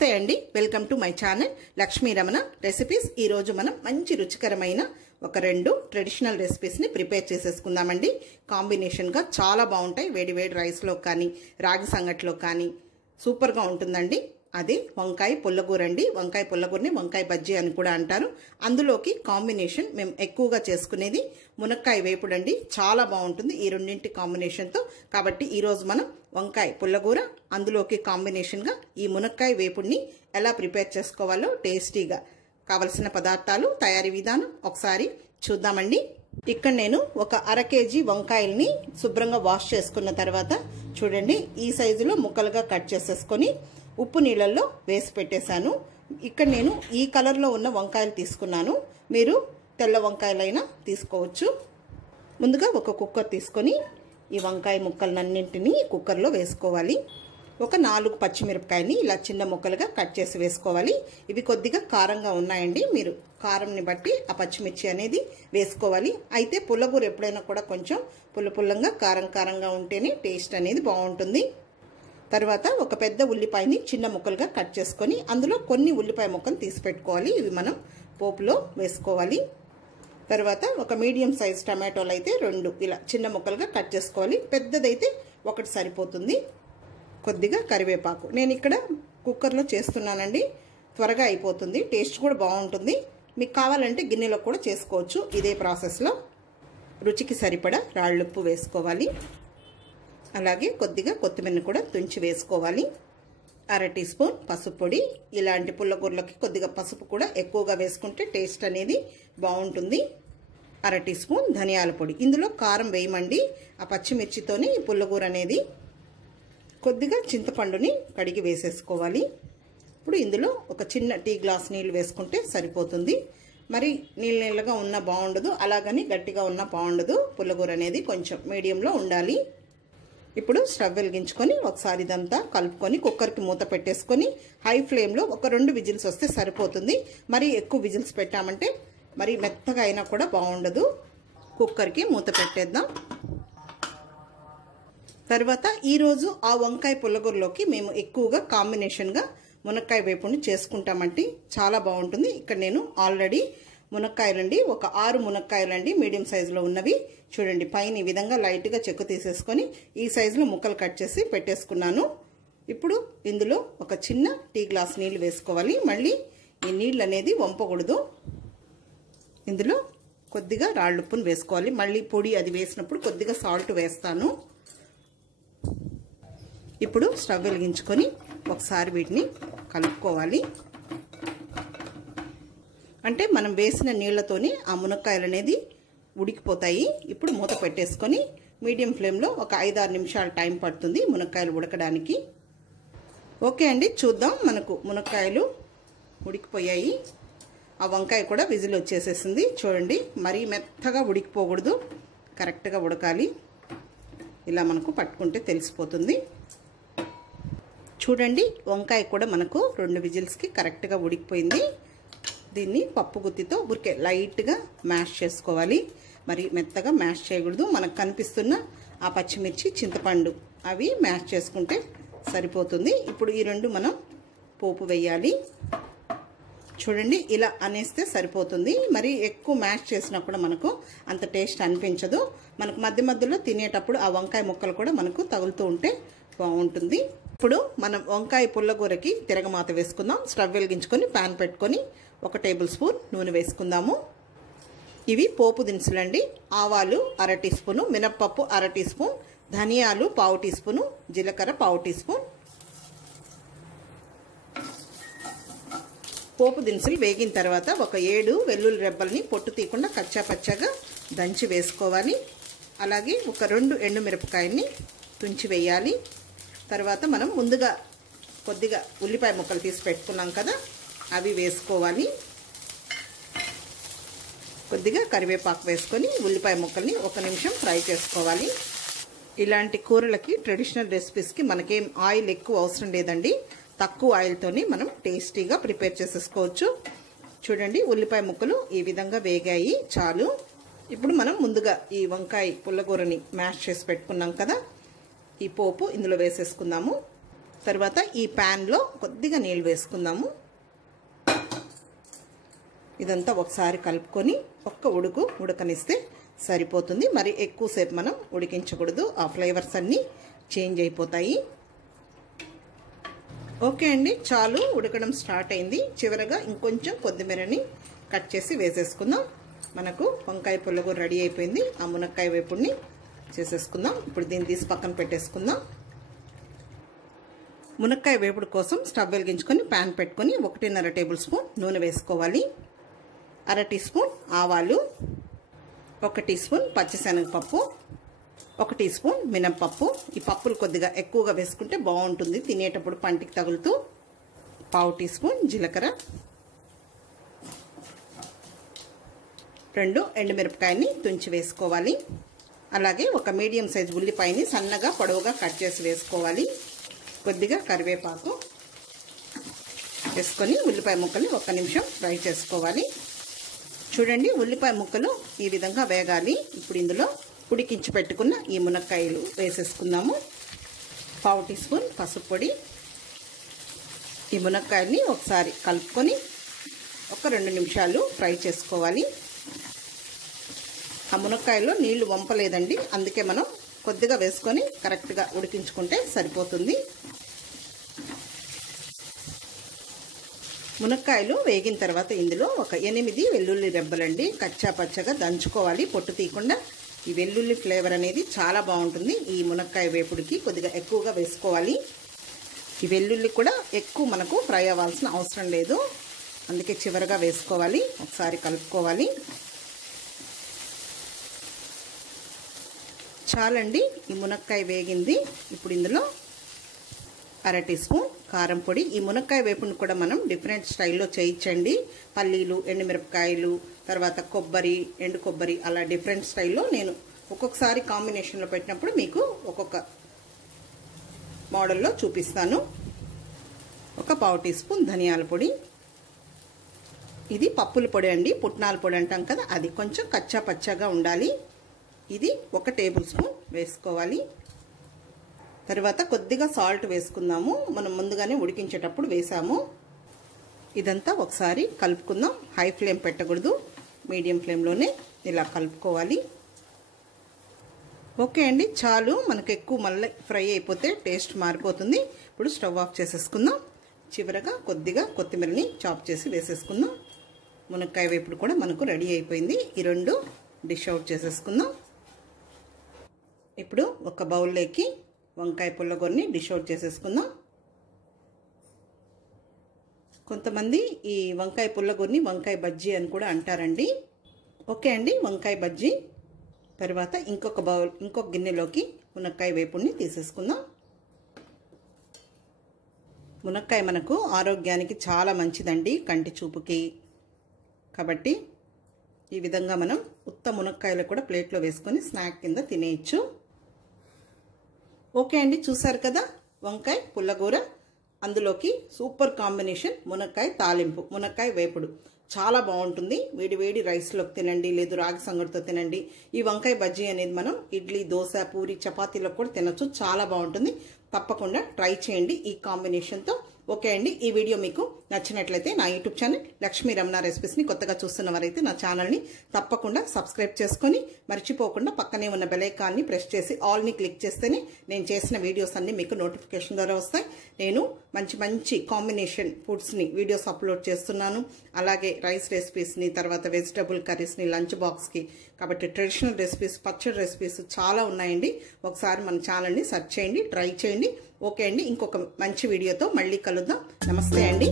నమస్తే అండి, welcome to my channel Lakshmi Ramana recipes. ఈ రోజు మనం మంచి రుచికరమైన ఒక రెండు ట్రెడిషనల్ రెసిపీస్ ని ప్రిపేర్ చేసేసుకుందామండి. కాంబినేషన్ గా చాలా బాగుంటాయి. వేడి వేడి రైస్ లో కానీ రాగి సంగట్లో కానీ సూపర్ గా ఉంటుందండి. అది వంకాయ పుల్లగూర అండి. వంకాయ పుల్లగూరని వంకాయ బజ్జీ అని కూడా అంటారు. అందులోకి కాంబినేషన్ మేము ఎక్కువగా చేసుకునేది మునక్కాయ వేపుడు అండి. చాలా బాగుంటుంది ఈ రెండింటి కాంబినేషన్ తో. కాబట్టి ఈ రోజు మనం వంకాయ పుల్లగూర, అందులోకి కాంబినేషన్ గా ఈ మునక్కాయ వేపుడిని ఎలా ప్రిపేర్ చేసుకోవాలో టేస్టీగా కావలసిన పదార్థాలు, తయారీ విధానం ఒకసారి చూద్దామండి. ఇక్కడ నేను ఒక అర కేజీ వంకాయల్ని శుభ్రంగా వాష్ చేసుకున్న తర్వాత చూడండి ఈ సైజులో ముక్కలుగా కట్ చేసేసుకొని ఉప్పు నీళ్ళల్లో వేసి పెట్టేశాను. ఇక్కడ నేను ఈ కలర్లో ఉన్న వంకాయలు తీసుకున్నాను. మీరు తెల్ల వంకాయలైనా తీసుకోవచ్చు. ముందుగా ఒక కుక్కర్ తీసుకొని ఈ వంకాయ ముక్కలన్నింటినీ కుక్కర్లో వేసుకోవాలి. ఒక 4 పచ్చిమిరపకాయని ఇలా చిన్న ముక్కలుగా కట్ చేసి వేసుకోవాలి. ఇవి కొద్దిగా కారంగా ఉన్నాయండి. మీరు కారంని బట్టి ఆ పచ్చిమిర్చి అనేది వేసుకోవాలి. అయితే పుల్లగూర ఎప్పుడైనా కూడా కొంచెం పుల్లపుల్లంగా కారంగా ఉంటేనే టేస్ట్ అనేది బాగుంటుంది. తర్వాత ఒక పెద్ద ఉల్లిపాయని చిన్న ముక్కలుగా కట్ చేసుకొని అందులో కొన్ని ఉల్లిపాయ ముక్కలు తీసి పెట్టుకోవాలి. ఇవి మనం పోపులో వేసుకోవాలి. తర్వాత ఒక మీడియం సైజ్ టమాటోలు అయితే 2 ఇలా చిన్న ముక్కలుగా కట్ చేసుకోవాలి. పెద్దదైతే 1 సరిపోతుంది. కొద్దిగా కరివేపాకు. నేను ఇక్కడ కుక్కర్లో చేస్తున్నానండి. త్వరగా అయిపోతుంది, టేస్ట్ కూడా బాగుంటుంది. మీకు కావాలంటే గిన్నెలో కూడా చేసుకోవచ్చు. ఇదే ప్రాసెస్లో రుచికి సరిపడా రాళ్ళుప్పు వేసుకోవాలి. అలాగే కొద్దిగా కొత్తిమీరని కూడా తుంచి వేసుకోవాలి. అర టీ స్పూన్ పసుపు పొడి. ఇలాంటి పుల్లగూరలకి కొద్దిగా పసుపు కూడా ఎక్కువగా వేసుకుంటే టేస్ట్ అనేది బాగుంటుంది. అర టీ స్పూన్ ధనియాల పొడి. ఇందులో కారం వేయమండి, ఆ పచ్చిమిర్చితోనే ఈ పుల్లగూర అనేది. కొద్దిగా చింతపండుని కడిగి వేసేసుకోవాలి. ఇప్పుడు ఇందులో ఒక చిన్న టీ గ్లాస్ నీళ్ళు వేసుకుంటే సరిపోతుంది. మరి నీళ్ళగా ఉన్నా బాగుండదు, అలాగని గట్టిగా ఉన్నా బాగుండదు. పుల్లగూర అనేది కొంచెం మీడియంలో ఉండాలి. ఇప్పుడు స్టవ్ వెలిగించుకొని ఒకసారి ఇదంతా కలుపుకొని కుక్కర్కి మూత పెట్టేసుకొని హై ఫ్లేమ్లో ఒక 2 విజిల్స్ వస్తే సరిపోతుంది. మరి ఎక్కువ విజిల్స్ పెట్టామంటే మరి మెత్తగా అయినా కూడా బాగుండదు. కుక్కర్కి మూత పెట్టేద్దాం. తర్వాత ఈరోజు ఆ వంకాయ పుల్లగూరలోకి మేము ఎక్కువగా కాంబినేషన్గా మునక్కాయ వేపుడిని చేసుకుంటామంటే చాలా బాగుంటుంది. ఇక్కడ నేను ఆల్రెడీ మునక్కాయలండి, ఒక 6 మునక్కాయలండి మీడియం సైజులో ఉన్నవి. చూడండి పైన ఈ విధంగా లైట్గా చెక్కు తీసేసుకొని ఈ సైజులో ముక్కలు కట్ చేసి పెట్టేసుకున్నాను. ఇప్పుడు ఇందులో ఒక చిన్న టీ గ్లాస్ నీళ్ళు వేసుకోవాలి. మళ్ళీ ఈ నీళ్ళు అనేది వంపకూడదు. ఇందులో కొద్దిగా రాళ్ళుప్పును వేసుకోవాలి. మళ్ళీ పొడి అది వేసినప్పుడు కొద్దిగా సాల్ట్ వేస్తాను. ఇప్పుడు స్టవ్ వెలిగించుకొని ఒకసారి వీటిని కలుపుకోవాలి. అంటే మనం వేసిన నీళ్లతోనే ఆ మునక్కాయలు అనేది ఉడికిపోతాయి. ఇప్పుడు మూత పెట్టేసుకొని మీడియం ఫ్లేమ్లో ఒక 5-6 నిమిషాలు టైం పడుతుంది మునక్కాయలు ఉడకడానికి. ఓకే అండి, చూద్దాం. మనకు మునక్కాయలు ఉడికిపోయాయి. ఆ వంకాయ కూడా విజిల్ వచ్చేసేసింది. చూడండి మరీ మెత్తగా ఉడికిపోకూడదు, కరెక్ట్గా ఉడకాలి. ఇలా మనకు పట్టుకుంటే తెలిసిపోతుంది. చూడండి వంకాయ కూడా మనకు 2 విజిల్స్కి కరెక్ట్గా ఉడికిపోయింది. దీన్ని పప్పు గుత్తితో ఊరికే లైట్గా మ్యాష్ చేసుకోవాలి. మరి మెత్తగా మ్యాష్ చేయకూడదు. మనకు కనిపిస్తున్న ఆ పచ్చిమిర్చి, చింతపండు అవి మ్యాష్ చేసుకుంటే సరిపోతుంది. ఇప్పుడు ఈ 2 మనం పోపు వేయాలి. చూడండి ఇలా అనేస్తే సరిపోతుంది. మరి ఎక్కువ మ్యాష్ చేసినా కూడా మనకు అంత టేస్ట్ అనిపించదు. మనకు మధ్య మధ్యలో తినేటప్పుడు ఆ వంకాయ ముక్కలు కూడా మనకు తగులుతూ ఉంటే బాగుంటుంది. ఇప్పుడు మనం వంకాయ పుల్లగూరకి తిరగమాత వేసుకుందాం. స్టవ్ వెలిగించుకొని ప్యాన్ పెట్టుకొని 1 టేబుల్ స్పూన్ నూనె వేసుకుందాము. ఇవి పోపు దినుసులండి. ఆవాలు అర టీ స్పూను, మినప్పప్పు అర టీ స్పూన్, ధనియాలు 1/2 టీ స్పూను, జీలకర్ర 1/2 టీ స్పూన్. పోపు దినుసులు వేగిన తర్వాత ఒక 7 వెల్లుల్లి రెబ్బల్ని పొట్టు తీయకుండా కచ్చా పచ్చాగా దంచి వేసుకోవాలి. అలాగే ఒక 2 ఎండుమిరపకాయల్ని తుంచి వేయాలి. తర్వాత మనం ముందుగా కొద్దిగా ఉల్లిపాయ ముక్కలు తీసి పెట్టుకున్నాం కదా, అవి వేసుకోవాలి. కొద్దిగా కరివేపాకు వేసుకొని ఉల్లిపాయ ముక్కల్ని 1 నిమిషం ఫ్రై చేసుకోవాలి. ఇలాంటి కూరలకి, ట్రెడిషనల్ రెసిపీస్కి మనకేం ఆయిల్ ఎక్కువ అవసరం లేదండి. తక్కువ ఆయిల్తోని మనం టేస్టీగా ప్రిపేర్ చేసేసుకోవచ్చు. చూడండి ఉల్లిపాయ ముక్కలు ఈ విధంగా వేగాయి, చాలు. ఇప్పుడు మనం ముందుగా ఈ వంకాయ పుల్లగూరని మ్యాష్ చేసి పెట్టుకున్నాం కదా, ఈ పోపు ఇందులో వేసేసుకుందాము. తర్వాత ఈ ప్యాన్లో కొద్దిగా నీళ్ళు వేసుకుందాము. ఇదంతా ఒకసారి కలుపుకొని ఒక్క ఉడకనిస్తే సరిపోతుంది. మరి ఎక్కువసేపు మనం ఉడికించకూడదు, ఆ ఫ్లేవర్స్ అన్నీ చేంజ్ అయిపోతాయి. ఓకే అండి, చాలు, ఉడకడం స్టార్ట్ అయింది. చివరగా ఇంకొంచెం కొత్తిమీరని కట్ చేసి వేసేసుకుందాం. మనకు వంకాయ పుల్లగూర రెడీ అయిపోయింది. ఆ మునక్కాయ వేపుడిని చేసేసుకుందాం. ఇప్పుడు దీన్ని తీసి పక్కన పెట్టేసుకుందాం. మునక్కాయ వేపుడు కోసం స్టవ్ వెలిగించుకొని ప్యాన్ పెట్టుకొని 1.5 టేబుల్ స్పూన్ నూనె వేసుకోవాలి. 1/2 టీ స్పూన్ ఆవాలు, 1 టీ స్పూన్ పచ్చిశనగపప్పు, 1 టీ స్పూన్ మినప్పప్పు. ఈ పప్పులు కొద్దిగా ఎక్కువగా వేసుకుంటే బాగుంటుంది, తినేటప్పుడు పంటికి తగులుతూ. 1/2 టీ స్పూన్ జీలకర్ర, 2 ఎండుమిరపకాయని తుంచి వేసుకోవాలి. అలాగే ఒక మీడియం సైజ్ ఉల్లిపాయని సన్నగా పొడవుగా కట్ చేసి వేసుకోవాలి. కొద్దిగా కరివేపాకు వేసుకొని ఉల్లిపాయ ముక్కల్ని 1 నిమిషం ఫ్రై చేసుకోవాలి. చూడండి, ఉల్లిపాయ ముక్కలు ఈ విధంగా వేగాలి. ఇప్పుడు ఇందులో ఉడికించి పెట్టుకున్న ఈ మునక్కాయలు వేసేసుకుందాము. 1/2 టీ స్పూన్ పసుపు పొడి. ఈ మునక్కాయల్ని ఒకసారి కలుపుకొని 1-2 నిమిషాలు ఫ్రై చేసుకోవాలి. ఆ మునక్కాయలో నీళ్లు వంపలేదండి, అందుకే మనం కొద్దిగా వేసుకొని కరెక్ట్గా ఉడికించుకుంటే సరిపోతుంది. మునక్కాయలు వేగిన తర్వాత ఇందులో ఒక 8 వెల్లుల్లి రెబ్బలండి కచ్చా పచ్చగా దంచుకోవాలి, పొట్టు తీయకుండా. ఈ వెల్లుల్లి ఫ్లేవర్ అనేది చాలా బాగుంటుంది. ఈ మునక్కాయ వేపుడికి కొద్దిగా ఎక్కువగా వేసుకోవాలి. ఈ వెల్లుల్లి కూడా ఎక్కువ మనకు ఫ్రై అవ్వాల్సిన అవసరం లేదు, అందుకే చివరగా వేసుకోవాలి. ఒకసారి కలుపుకోవాలి. చాలండి, ఈ మునక్కాయ వేగింది. ఇప్పుడు ఇందులో 1/2 టీ స్పూన్ కారం పొడి. ఈ మునక్కాయ వేపుని కూడా మనం డిఫరెంట్ స్టైల్లో చేయించండి. పల్లీలు, ఎండుమిరపకాయలు, తర్వాత కొబ్బరి, ఎండు కొబ్బరి, అలా డిఫరెంట్ స్టైల్లో నేను ఒక్కొక్కసారి కాంబినేషన్లో పెట్టినప్పుడు మీకు ఒక్కొక్క మోడల్లో చూపిస్తాను. 1/4 టీ స్పూన్ ధనియాల పొడి. ఇది పప్పుల పొడి అండి, పుట్నాల పొడి అంటాం కదా, అది కొంచెం కచ్చా పచ్చాగా ఉండాలి. ఇది 1 టేబుల్ స్పూన్ వేసుకోవాలి. తర్వాత కొద్దిగా సాల్ట్ వేసుకుందాము, మనం ముందుగానే ఉడికించేటప్పుడు వేసాము. ఇదంతా ఒకసారి కలుపుకుందాం. హై ఫ్లేమ్ పెట్టకూడదు, మీడియం ఫ్లేమ్లోనే ఇలా కలుపుకోవాలి. ఓకే అండి, చాలు, మనకు ఎక్కువ మళ్ళీ ఫ్రై అయిపోతే టేస్ట్ మారిపోతుంది. ఇప్పుడు స్టవ్ ఆఫ్ చేసేసుకుందాం. చివరగా కొద్దిగా కొత్తిమీరని చాప్ చేసి వేసేసుకుందాం. మునక్కాయ వేపుడు కూడా మనకు రెడీ అయిపోయింది. ఈ 2 డిష్ అవుట్ చేసేసుకుందాం. ఇప్పుడు ఒక బౌల్లోకి వంకాయ పుల్లగూరని డిష్ అవుట్ చేసేసుకుందాం. కొంతమంది ఈ వంకాయ పుల్లగూరని వంకాయ బజ్జీ అని కూడా అంటారండి. ఓకే అండి, వంకాయ బజ్జీ. తర్వాత ఇంకొక గిన్నెలోకి మునక్కాయ వేపుడిని తీసేసుకుందాం. మునక్కాయ మనకు ఆరోగ్యానికి చాలా మంచిదండి, కంటి చూపుకి. కాబట్టి ఈ విధంగా మనం ఉత్త మునక్కాయలు కూడా ప్లేట్లో వేసుకొని స్నాక్ కింద తినేయచ్చు. ఓకే అండి, చూసారు కదా వంకాయ పుల్లగూర. అందులోకి సూపర్ కాంబినేషన్ మునక్కాయ తాలింపు, మునక్కాయ వేపుడు చాలా బాగుంటుంది. వేడి వేడి రైస్లోకి తినండి, లేదు రాగి సంగటితో తినండి. ఈ వంకాయ బజ్జీ అనేది మనం ఇడ్లీ, దోశ, పూరి, చపాతీలో కూడా తినొచ్చు, చాలా బాగుంటుంది. తప్పకుండా ట్రై చేయండి ఈ కాంబినేషన్తో. ఓకే అండి, ఈ వీడియో మీకు నచ్చినట్లయితే నా యూట్యూబ్ ఛానల్ లక్ష్మీ రమణ రెసిపీస్ని కొత్తగా చూస్తున్నవారైతే నా ఛానల్ని తప్పకుండా సబ్స్క్రైబ్ చేసుకొని మర్చిపోకుండా పక్కనే ఉన్న బెల్ ఐకాన్ని ప్రెస్ చేసి ఆల్ని క్లిక్ చేస్తేనే నేను చేసిన వీడియోస్ అన్ని మీకు నోటిఫికేషన్ ద్వారా వస్తాయి. నేను మంచి మంచి కాంబినేషన్ ఫుడ్స్ని వీడియోస్ అప్లోడ్ చేస్తున్నాను. అలాగే రైస్ రెసిపీస్ని, తర్వాత వెజిటబుల్ కర్రీస్ని, లంచ్ బాక్స్కి. కాబట్టి ట్రెడిషనల్ రెసిపీస్, పచ్చడి రెసిపీస్ చాలా ఉన్నాయండి. ఒకసారి మన ఛానల్ని సెర్చ్ చేయండి, ట్రై చేయండి. ఓకే అండి, ఇంకొక మంచి వీడియోతో మళ్ళీ కలుద్దాం. నమస్తే అండి.